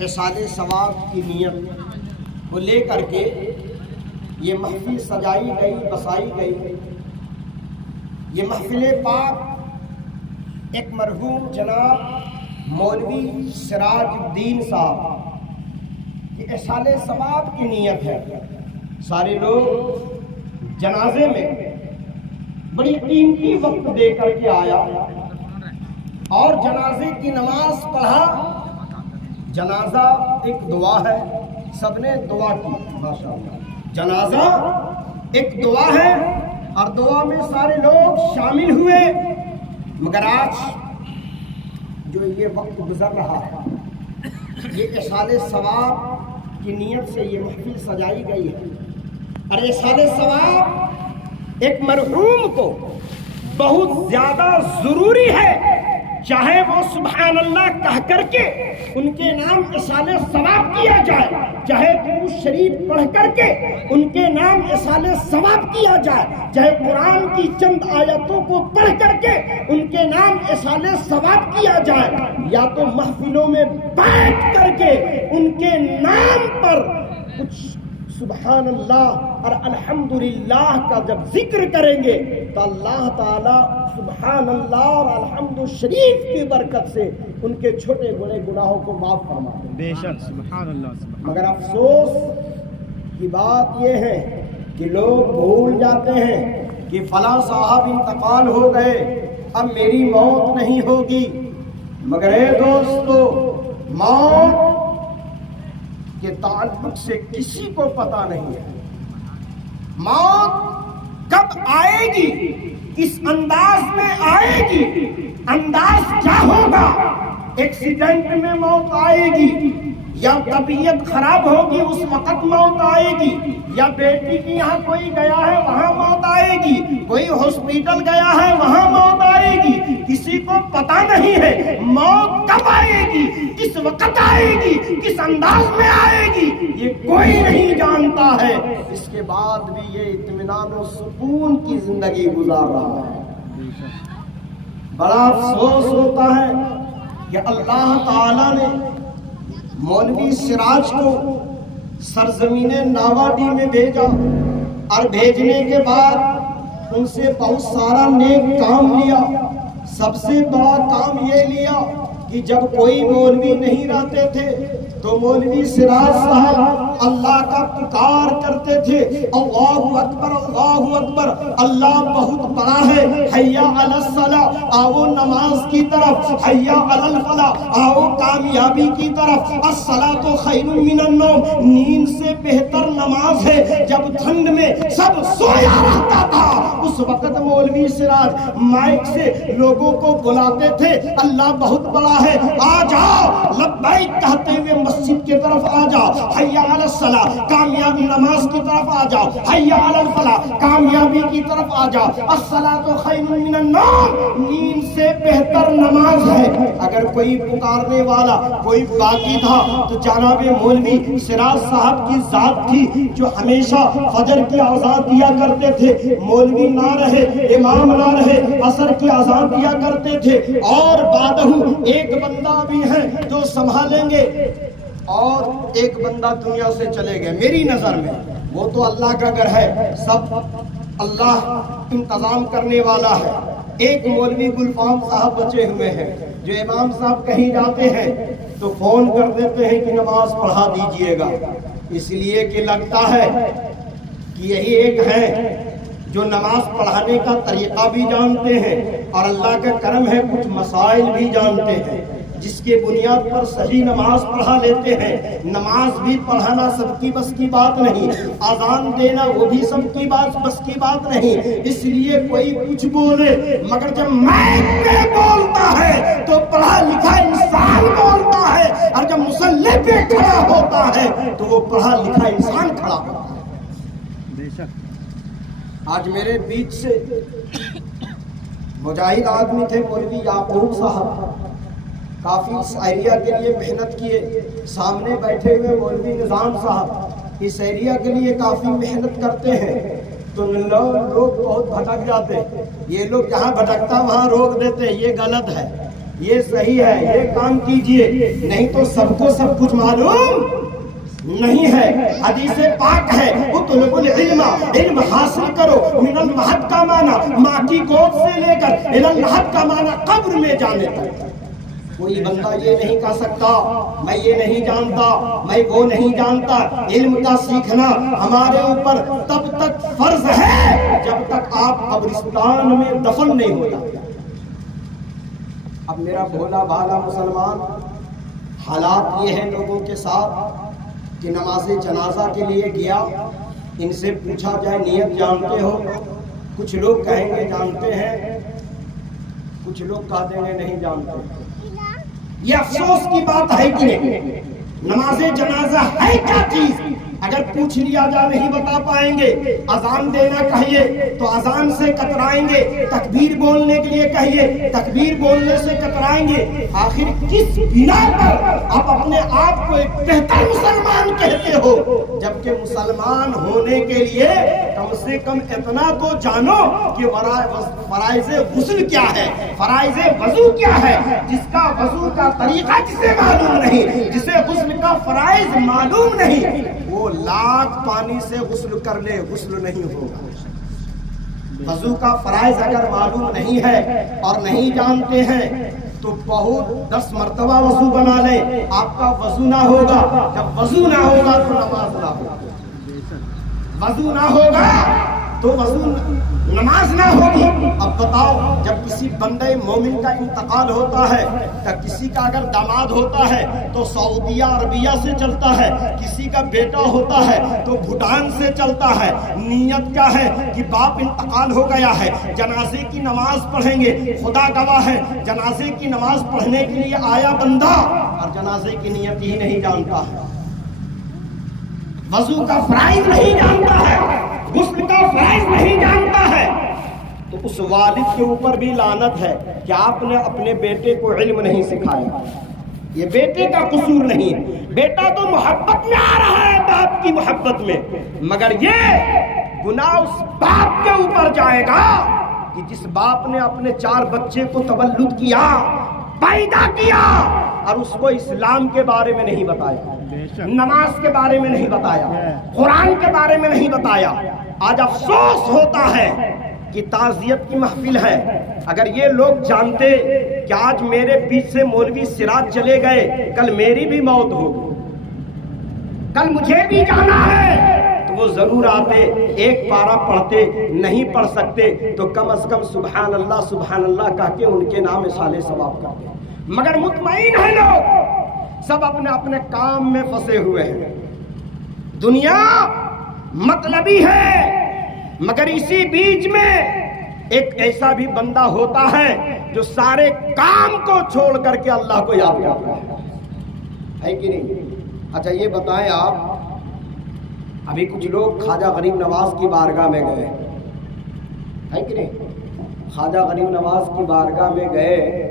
احسان ثواب کی نیت کو لے کر کے یہ محفل سجائی گئی، بسائی گئی۔ یہ محفل پاک ایک مرحوم جناب مولوی سراج الدین صاحب یہ احسان ثواب کی نیت ہے۔ سارے لوگ جنازے میں بڑی قیمتی وقت دے کر کے آیا اور جنازے کی نماز پڑھا۔ جنازہ ایک دعا ہے، سب نے دعا کی ماشاءاللہ۔ جنازہ ایک دعا ہے اور دعا میں سارے لوگ شامل ہوئے، مگر آج جو یہ وقت گزر رہا ہے یہ احسان ثواب کی نیت سے یہ محفل سجائی گئی ہے۔ اور احسان ثواب ایک مرحوم کو بہت زیادہ ضروری ہے، چاہے وہ سبحان اللہ کہہ کر کے ان کے نام احسان ثواب کیا جائے، چاہے درود شریف پڑھ کر کے ان کے نام احسان ثواب کیا جائے، چاہے قرآن کی چند آیتوں کو پڑھ کر کے ان کے نام احسان ثواب کیا جائے، یا تو محفلوں میں بیٹھ کر کے ان کے نام پر کچھ سبحان اللہ اور الحمدللہ کا جب ذکر کریں گے تو اللہ تعالیٰ سبحان اللہ اور الحمد شریف کی برکت سے ان کے چھوٹے بڑے گناہوں کو معاف فرما دیں۔ بے شک سبحان اللہ سبحان۔ مگر افسوس کی بات یہ ہے کہ لوگ بھول جاتے ہیں کہ فلاں صاحب انتقال ہو گئے، اب میری موت نہیں ہوگی۔ مگر اے دوستو، موت کے تعلق سے کسی کو پتہ نہیں ہے۔ موت کب آئے گی، کس انداز میں آئے گی، انداز کیا ہوگا؟ ایکسیڈنٹ میں موت آئے گی، یا طبیعت خراب ہوگی اس وقت موت آئے گی، یا بیٹی کی یہاں کوئی گیا ہے وہاں موت آئے گی، کوئی ہاسپٹل گیا ہے وہاں موت آئے گی، کسی کو پتہ نہیں ہے موت کب آئے گی، کس وقت آئے گی، کس انداز میں آئے گی، یہ کوئی نہیں جانتا ہے۔ اس کے بعد بھی یہ اطمینان و سکون کی زندگی گزار رہا ہے۔ بڑا افسوس ہوتا ہے کہ اللہ تعالیٰ نے مولوی سراج کو سرزمین ناواڈی میں بھیجا، اور بھیجنے کے بعد ان سے بہت سارا نیک کام لیا۔ سب سے بڑا کام یہ لیا کہ جب کوئی مولوی نہیں رہتے تھے تو مولوی سراج صاحب اللہ کا پکار کرتے تھے، اللہ اکبر اللہ اکبر، اللہ بہت بڑا ہے، حیا علی الصلاۃ، آؤ نماز کی طرف، حیا علی الفلاح، آؤ کامیابی کی طرف، الصلاۃ خیر من النوم، نیند سے بہتر نماز ہے۔ جب ٹھنڈ میں سب سویا رہتا تھا اس وقت مولوی سراج مائک سے لوگوں کو بلاتے تھے، اللہ بہت بڑا ہے، آ جاؤ لبیک کہتے ہوئے مسجد کی طرف آ جاؤ، حیا علی الصلاۃ، کامیابی نماز کی طرف آ جاؤ، حیا علی الفلاح، کامیابی کی طرف آ جاؤ، الصلاۃ خیر من النوم، نیند سے بہتر نماز ہے۔ اگر کوئی پکارنے والا کوئی باقی تھا تو جناب مولوی سراج صاحب کی ذات تھی جو ہمیشہ فجر کی اذان دیا کرتے تھے، مولوی نہ رہے، امام نہ رہے، عصر کی اذان دیا کرتے تھے، اور بعدہ ایک بندہ بھی ہے جو سنبھالیں گے، اور ایک بندہ دنیا سے چلے گئے۔ میری نظر میں وہ تو اللہ کا گھر ہے، سب اللہ انتظام کرنے والا ہے۔ ایک مولوی گلفام صاحب بچے ہوئے ہیں جو امام صاحب کہیں جاتے ہیں تو فون کر دیتے ہیں کہ نماز پڑھا دیجئے گا، اس لیے کہ لگتا ہے کہ یہی ایک ہے جو نماز پڑھانے کا طریقہ بھی جانتے ہیں اور اللہ کا کرم ہے کچھ مسائل بھی جانتے ہیں، جس کے بنیاد پر صحیح نماز پڑھا لیتے ہیں۔ نماز بھی پڑھانا سب کی بس کی بات نہیں، اذان دینا وہ بھی سب کی بس کی بات نہیں، اس لیے کوئی کچھ بولے، مگر جب مائک پہ بولتا ہے تو پڑھا لکھا انسان بولتا ہے، اور جب مصلی پہ کھڑا ہوتا ہے تو وہ پڑھا لکھا انسان کھڑا ہوتا ہے۔ بے شک آج میرے بیچ سے مجاہد آدمی تھے مولوی یعقوب صاحب، کافی اس ایریا کے لیے محنت کیے۔ سامنے بیٹھے ہوئے مولوی نظام صاحب اس ایریا کے لیے کافی محنت کرتے ہیں، تو لوگ بہت بھٹک جاتے ہیں، یہ لوگ جہاں بھٹکتا وہاں روک دیتے، یہ غلط ہے۔ یہ صحیح ہے، یہ کام کیجئے، نہیں تو سب کو سب کچھ معلوم نہیں ہے۔ حدیث پاک ہے اطلب العلم، علم حاصل کرو، من المہد کا معنی ماں کی گود سے لے کر الی اللحد کا معنی قبر میں جانے تک۔ کوئی بندہ یہ نہیں کہہ سکتا میں یہ نہیں جانتا، میں وہ نہیں جانتا۔ علم کا سیکھنا ہمارے اوپر تب تک فرض ہے جب تک آپ قبرستان میں دفن نہیں ہو جاتے۔ اب میرا بھولا بھالا مسلمان، حالات یہ ہیں لوگوں کے ساتھ کہ نماز جنازہ کے لیے گیا، ان سے پوچھا جائے نیت جانتے ہو؟ کچھ لوگ کہیں گے جانتے ہیں، کچھ لوگ کہہ دیں گے نہیں جانتے۔ یہ افسوس کی بات ہے کہ نہیں؟ نماز جنازہ ہے کیا چیز؟ اگر پوچھ لیا جائے نہیں بتا پائیں گے۔ اذان دینا کہیے تو اذان سے کترائیں گے، تکبیر بولنے کے لیے کہیے تکبیر بولنے سے کترائیں گے۔ آخر کس بنا پر آپ اپنے آپ کو ایک بہتر مسلمان کہتے ہو؟ جبکہ مسلمان ہونے کے لیے کم سے کم اتنا تو جانو کہ فرائض غسل کیا ہے، فرائض وضو کیا ہے۔ جس کا وضو کا طریقہ جسے معلوم نہیں، جسے غسل کا فرائض معلوم نہیں، وہ لاکھ پانی سے غسل کر لے غسل نہیں ہوگا۔ وضو کا فرائض اگر معلوم نہیں ہے اور نہیں جانتے ہیں تو بہت 10 مرتبہ وضو بنا لیں، آپ کا وضو نہ ہوگا۔ جب وضو نہ ہوگا تو نماز نہ ہوگا، وضو نہ ہوگا تو وضو نماز نہ ہوگی۔ اب بتاؤ، جب کسی بندے مومن کا انتقال ہوتا ہے، کسی کا اگر داماد ہوتا ہے تو سعودیہ عربیہ سے چلتا ہے، کسی کا بیٹا ہوتا ہے تو بھوٹان سے چلتا ہے۔ نیت کیا ہے کہ باپ انتقال ہو گیا ہے، جنازے کی نماز پڑھیں گے۔ خدا گواہ ہے، جنازے کی نماز پڑھنے کے لیے آیا بندہ اور جنازے کی نیت ہی نہیں جانتا ہے، وضو کا فرائض نہیں جانتا ہے، غسل کا فرائض نہیں جانتا ہے، تو اس والد کے اوپر بھی لعنت ہے کہ آپ نے اپنے بیٹے کو علم نہیں سکھایا۔ یہ بیٹے کا قصور نہیں ہے، بیٹا تو محبت میں آ رہا ہے باپ کی محبت میں، مگر یہ گناہ اس باپ کے اوپر جائے گا کہ جس باپ نے اپنے 4 بچے کو تولد کیا، پیدا کیا اور اس کو اسلام کے بارے میں نہیں بتایا، نماز کے بارے میں نہیں بتایا، قرآن کے بارے میں نہیں بتایا۔ آج افسوس ہوتا ہے کہ تعزیت کی محفل ہے، اگر یہ لوگ جانتے کہ آج میرے بیچ سے مولوی سراج چلے گئے، کل میری بھی موت ہوگی، کل مجھے بھی جانا ہے، تو وہ ضرور آتے، ایک پارہ پڑھتے، نہیں پڑھ سکتے تو کم از کم سبحان اللہ کہہ کے ان کے نام اصالِ ثواب کرتے۔ مگر مطمئن ہے لوگ سب اپنے اپنے کام میں پھنسے ہوئے ہیں، دنیا مطلبی ہے۔ مگر اسی بیچ میں ایک ایسا بھی بندہ ہوتا ہے جو سارے کام کو چھوڑ کر کے اللہ کو یاد کرتا ہے کہ نہیں؟ اچھا یہ بتائیں آپ، ابھی کچھ لوگ خواجہ غریب نواز کی بارگاہ میں گئے ہے کہ نہیں؟ خواجہ غریب نواز کی بارگاہ میں گئے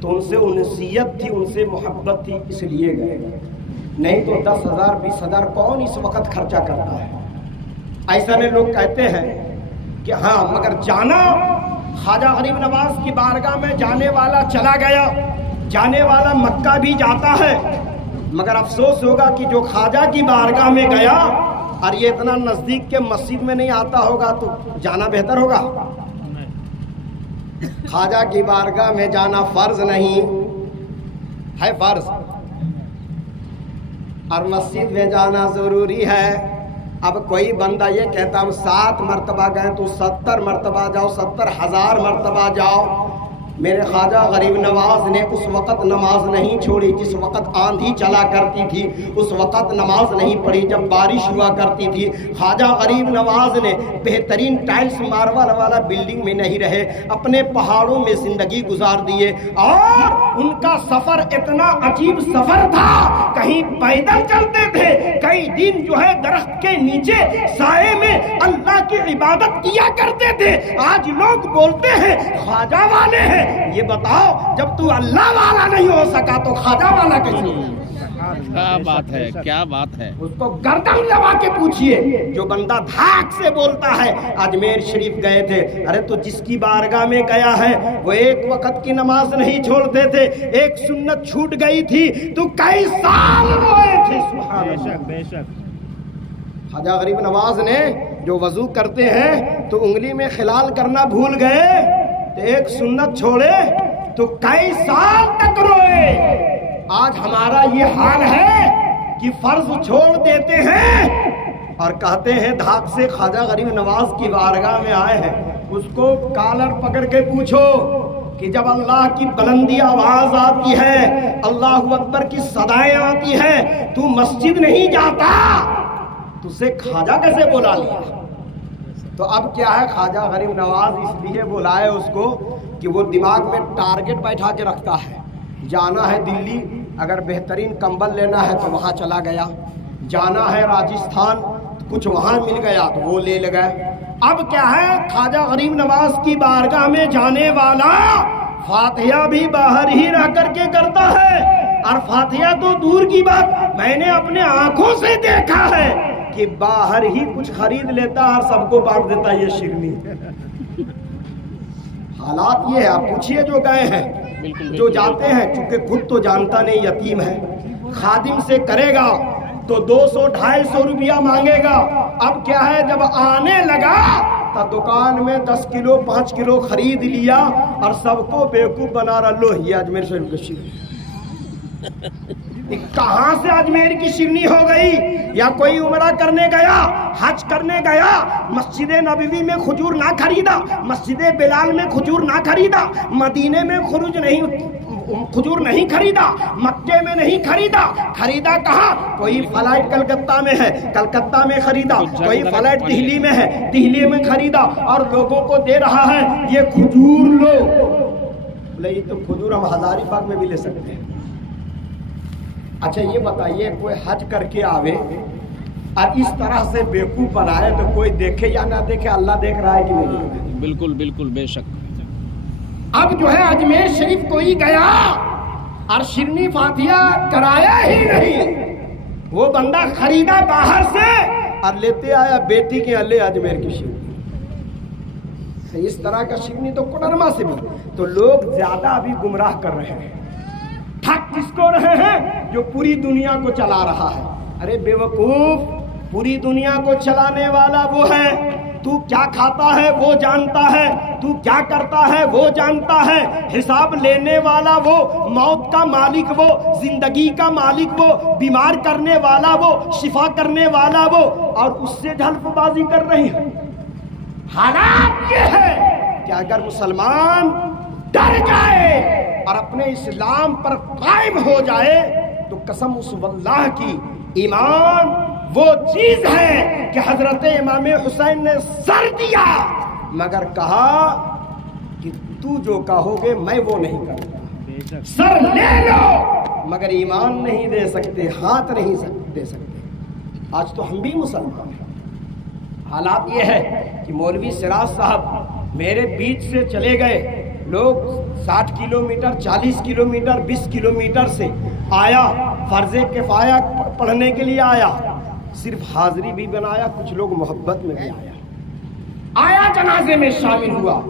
تو ان سے انسیت تھی، ان سے محبت تھی، اس لیے گئے، نہیں تو 10,000 20,000 کون اس وقت خرچہ کرتا ہے؟ ایسا نے لوگ کہتے ہیں کہ ہاں، مگر جانا خواجہ غریب نواز کی بارگاہ میں جانے والا چلا گیا، جانے والا مکہ بھی جاتا ہے، مگر افسوس ہوگا کہ جو خواجہ کی بارگاہ میں گیا اور یہ اتنا نزدیک کے مسجد میں نہیں آتا ہوگا تو جانا بہتر ہوگا؟ خواجہ کی بارگاہ میں جانا فرض نہیں ہے، فرض، اور مسجد میں جانا ضروری ہے۔ اب کوئی بندہ یہ کہتا ہم 7 مرتبہ گئے تو 70 مرتبہ جاؤ، 70,000 مرتبہ جاؤ۔ میرے خواجہ غریب نواز نے اس وقت نماز نہیں چھوڑی جس وقت آندھی چلا کرتی تھی، اس وقت نماز نہیں پڑھی جب بارش ہوا کرتی تھی۔ خواجہ غریب نواز نے بہترین ٹائلز ماربل والا بلڈنگ میں نہیں رہے، اپنے پہاڑوں میں زندگی گزار دیے، اور ان کا سفر اتنا عجیب سفر تھا، کہیں پیدل چلتے تھے، کئی دن جو ہے درخت کے نیچے سائے میں اللہ کی عبادت کیا کرتے تھے۔ آج لوگ بولتے ہیں خواجہ والے ہیں، یہ بتاؤ جب تو اللہ والا نہیں ہو سکا تو خواجہ والا کیسے؟ کیا بات ہے، کیا بات ہے. اس کو گردن لگا کے پوچھئے. جو بندہ دھاک سے بولتا ہے اجمیر شریف گئے تھے، ارے تو جس کی بارگاہ میں گیا ہے وہ ایک وقت کی نماز نہیں چھوڑتے تھے، ایک سنت چھوٹ گئی تھی تو کئی سال روئے تھے. سبحان بے اللہ. شک بے شک. خواجہ غریب نواز نے جو وضو کرتے ہیں تو انگلی میں خلال کرنا بھول گئے تو ایک سنت چھوڑے تو کئی سال تک روئے. آج ہمارا یہ حال ہے کہ فرض چھوڑ دیتے ہیں اور کہتے ہیں دھاک سے خواجہ غریب نواز کی بارگاہ میں آئے ہیں. اس کو کالر پکڑ کے پوچھو کہ جب اللہ کی بلندی آواز آتی ہے، اللہ اکبر کی صدائیں آتی ہیں، تو مسجد نہیں جاتا، تو اسے خواجہ کیسے بلا لیا؟ تو اب کیا ہے، خواجہ غریب نواز اس لیے بلائے اس کو کہ وہ دماغ میں ٹارگٹ بیٹھا کے رکھتا ہے. جانا ہے دلی، اگر بہترین کمبل لینا ہے تو وہاں چلا گیا. جانا ہے راجستھان، کچھ وہاں مل گیا تو وہ لے گئے. اب کیا ہے، خواجہ غریب نواز کی بارگاہ میں جانے والا فاتحہ بھی باہر ہی رہ کر کے کرتا ہے. اور فاتحہ تو دور کی بات، میں نے اپنے آنکھوں سے دیکھا ہے کہ باہر ہی کچھ خرید لیتا اور سب کو بانٹ دیتا. یہ شرمی حالات یہ ہے. آپ پوچھئے جو گئے ہیں، جو جاتے ہیں، چونکہ خود تو جانتا نہیں یتیم ہے، خادم سے کرے گا تو 200-250 روپیہ مانگے گا. اب کیا ہے، جب آنے لگا تو دکان میں 10 کلو 5 کلو خرید لیا اور سب کو بیوقوف بنا رہا. لو یہ اجمیر شریف کی شرنی. کہاں سے اجمیر کی شرنی ہو گئی؟ یا کوئی عمرہ کرنے گیا، حج کرنے گیا، مسجد نبوی میں کھجور نہ خریدا، مسجد بلال میں کھجور نہ خریدا، مدینے میں کھجور نہیں خریدا، مکے میں نہیں خریدا. خریدا کہاں؟ کوئی فلائٹ کلکتہ میں ہے، کلکتہ میں خریدا. کوئی فلائٹ دہلی میں ہے، دہلی میں خریدا اور لوگوں کو دے رہا ہے یہ کھجور لو. بولے یہ تو کھجور ہم ہزاری باغ میں بھی لے سکتے ہیں. اچھا یہ بتائیے، کوئی حج کر کے آوے اور اس طرح سے بیوقوف بنائے تو کوئی دیکھے یا نہ دیکھے، اللہ دیکھ رہا ہے کہ نہیں؟ بالکل بالکل بے شک. اب جو ہے اجمیر شریف کوئی گیا اور شرنی فاتحہ کرایا ہی نہیں، وہ بندہ خریدا باہر سے اور لیتے آیا بیٹی کے اللہ اجمیر کی شرنی. اس طرح کا شرنی تو کوڈرما سے بھی. تو لوگ زیادہ ابھی گمراہ کر رہے ہیں. ٹھگ کس کو رہے ہیں؟ جو پوری دنیا کو چلا رہا ہے. ارے بے وقوف، پوری دنیا کو چلانے والا وہ ہے. تو کیا کھاتا ہے وہ جانتا ہے، تو کیا کرتا ہے وہ جانتا ہے. حساب لینے والا وہ، موت کا مالک وہ، زندگی کا مالک وہ، بیمار کرنے والا وہ، شفا کرنے والا وہ، اور اس سے جھلف بازی کر رہی ہے. حالات یہ ہے کہ اگر مسلمان ڈر جائے اور اپنے اسلام پر قائم ہو جائے تو قسم اس واللہ کی، ایمان وہ چیز ہے کہ حضرت امام حسین نے سر دیا مگر کہا کہ تو جو کہو گے میں وہ نہیں کروں. سر لے لو مگر ایمان نہیں دے سکتے، ہاتھ نہیں دے سکتے. آج تو ہم بھی مسلمان ہیں. حالات یہ ہے کہ مولوی سراج صاحب میرے بیچ سے چلے گئے. لوگ 60 کلومیٹر 40 کلومیٹر 20 کلومیٹر سے آیا، فرض کفایہ پڑھنے کے لیے آیا، صرف حاضری بھی بنایا، کچھ لوگ محبت میں بھی آیا جنازے میں شامل ہوا.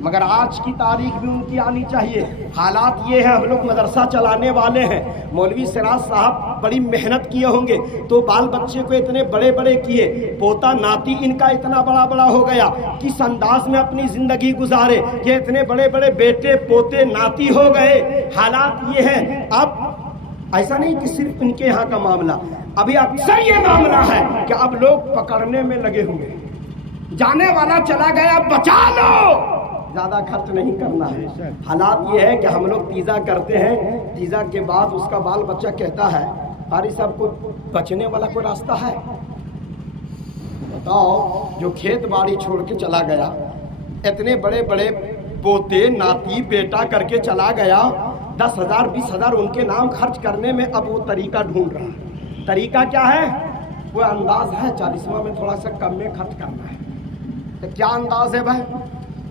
مگر آج کی تاریخ بھی ان کی آنی چاہیے. حالات یہ ہے، ہم لوگ مدرسہ چلانے والے ہیں. مولوی سراج صاحب بڑی محنت کیے ہوں گے تو بال بچے کو اتنے بڑے بڑے کیے، پوتا ناتی ان کا اتنا بڑا بڑا ہو گیا، کس انداز میں اپنی زندگی گزارے کہ اتنے بڑے بڑے بیٹے پوتے ناتی ہو گئے. حالات یہ ہے. اب ایسا نہیں کہ صرف ان کے یہاں کا معاملہ، ابھی اکثر یہ معاملہ ہے کہ اب لوگ پکڑنے میں لگے ہوئے. جانے والا چلا گیا، بچا لو، زیادہ خرچ نہیں کرنا ہے. حالات یہ ہے کہ ہم لوگ تیزا کرتے ہیں، تیزا کے بعد اس کا بال بچہ کہتا ہے قاری صاحب کو بچنے والا کوئی راستہ ہے؟ بتاؤ. جو کھیت باڑی چھوڑ کے چلا گیا، اتنے بڑے بڑے پوتے ناتی بیٹا کر کے چلا گیا، 10,000 20,000 ان کے نام خرچ کرنے میں اب وہ طریقہ ڈھونڈ رہا ہے. طریقہ کیا ہے؟ وہ انداز ہے 40واں میں تھوڑا سا کم میں خرچ کرنا ہے. تو کیا انداز ہے بھائی؟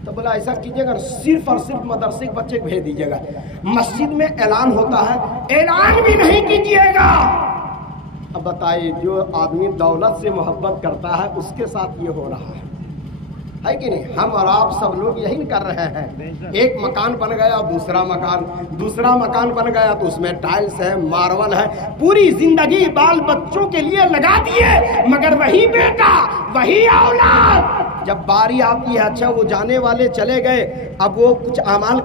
تو بولا ایسا کیجیے گا صرف اور صرف مدرسے کے بچے کو بھیج دیجیے گا، مسجد میں اعلان ہوتا ہے اعلان بھی نہیں کیجیے گا۔ اب بتائیے جو آدمی دولت سے محبت کرتا ہے اس کے ساتھ یہ ہو رہا ہے کہ نہیں؟ ہم اور آپ سب لوگ یہی کر رہے ہیں، ایک مکان بن گیا دوسرا مکان بن گیا تو اس میں ٹائلس ہے، مارول ہے، پوری زندگی بال بچوں کے لیے لگا دیے، مگر وہی بیٹا وہی اولاد جب باری آتی ہے، اچھا وہ جانے والے چلے گئے، اب وہ کچھ اعمال